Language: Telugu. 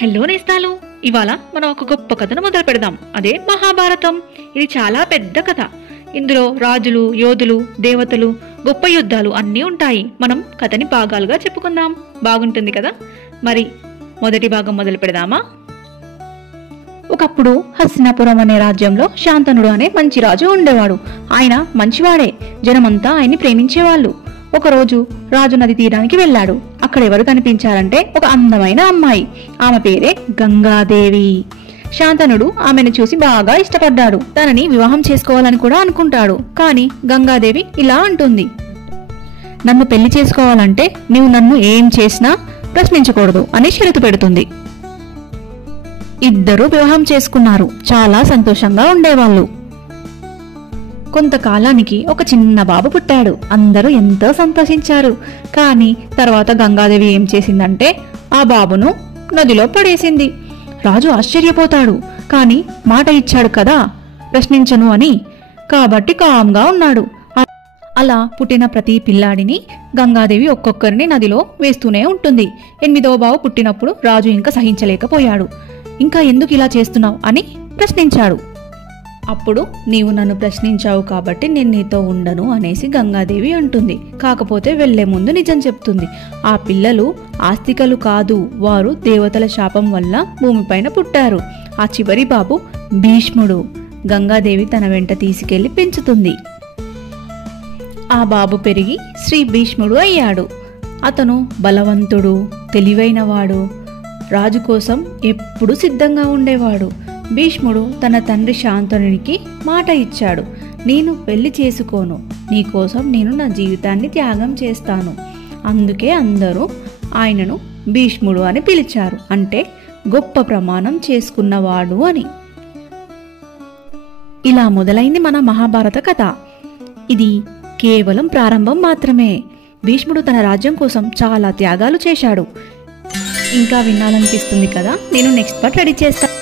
హలో నేస్తాలు, ఇవాళ మనం ఒక గొప్ప కథను మొదలు పెడదాం. అదే మహాభారతం. ఇది చాలా పెద్ద కథ. ఇందులో రాజులు, యోధులు, దేవతలు, గొప్ప యుద్ధాలు అన్నీ ఉంటాయి. మనం కథని భాగాలుగా చెప్పుకుందాం. బాగుంటుంది కదా? మరి మొదటి భాగం మొదలు పెడదామా? ఒకప్పుడు హస్తినాపురం అనే రాజ్యంలో శాంతనుడు అనే మంచి రాజు ఉండేవాడు. ఆయన మంచివాడే, జనమంతా ఆయన్ని ప్రేమించేవాళ్ళు. ఒకరోజు రాజు నది తీరానికి వెళ్ళాడు. అక్కడ ఎవరు కనిపించారంటే ఒక అందమైన అమ్మాయి. ఆమె పేరే గంగాదేవి. శాంతనుడు ఆమెను చూసి బాగా ఇష్టపడ్డాడు. తనని వివాహం చేసుకోవాలని కూడా అనుకుంటాడు. కానీ గంగాదేవి ఇలా అంటుంది, నన్ను పెళ్లి చేసుకోవాలంటే నీవు నన్ను ఏం చేసినా ప్రశ్నించకూడదు అని షరతు పెడుతుంది. ఇద్దరూ వివాహం చేసుకున్నారు. చాలా సంతోషంగా ఉండేవాళ్ళు. కొంతకాలానికి ఒక చిన్న బాబు పుట్టాడు. అందరూ ఎంతో సంతోషించారు. కానీ తర్వాత గంగాదేవి ఏం చేసిందంటే ఆ బాబును నదిలో పడేసింది. రాజు ఆశ్చర్యపోతాడు. కానీ మాట ఇచ్చాడు కదా ప్రశ్నించను అని, కాబట్టి కామ్గా ఉన్నాడు. అలా పుట్టిన ప్రతి పిల్లాడిని గంగాదేవి ఒక్కొక్కరిని నదిలో వేస్తూనే ఉంటుంది. 8వ బాబు పుట్టినప్పుడు రాజు ఇంకా సహించలేకపోయాడు. ఇంకా ఎందుకు ఇలా చేస్తున్నావు అని ప్రశ్నించాడు. అప్పుడు నీవు నన్ను ప్రశ్నించావు కాబట్టి నేను నీతో ఉండను అనేసి గంగాదేవి అంటుంది. కాకపోతే వెళ్లే ముందు నిజం చెప్తుంది. ఆ పిల్లలు ఆస్తికలు కాదు, వారు దేవతల శాపం వల్ల భూమిపైన పుట్టారు. ఆ చివరి బాబు భీష్ముడు. గంగాదేవి తన వెంట తీసుకెళ్లి పెంచుతుంది. ఆ బాబు పెరిగి శ్రీ భీష్ముడు అయ్యాడు. అతను బలవంతుడు, తెలివైనవాడు, రాజు కోసం ఎప్పుడూ సిద్ధంగా ఉండేవాడు. భీష్ముడు తన తండ్రి శాంతనునికి మాట ఇచ్చాడు, నేను పెళ్లి చేసుకోను, నీకోసం నేను నా జీవితాన్ని త్యాగం చేస్తాను. అందుకే అందరూ ఆయనను భీష్ముడు అని పిలిచారు. అంటే గొప్ప ప్రమాణం చేసుకున్నవాడు అని. ఇలా మొదలైంది మన మహాభారత కథ. ఇది కేవలం ప్రారంభం మాత్రమే. భీష్ముడు తన రాజ్యం కోసం చాలా త్యాగాలు చేశాడు. ఇంకా వినాలనిపిస్తుంది కదా? నేను నెక్స్ట్ పార్ట్ రెడీ చేస్తాను.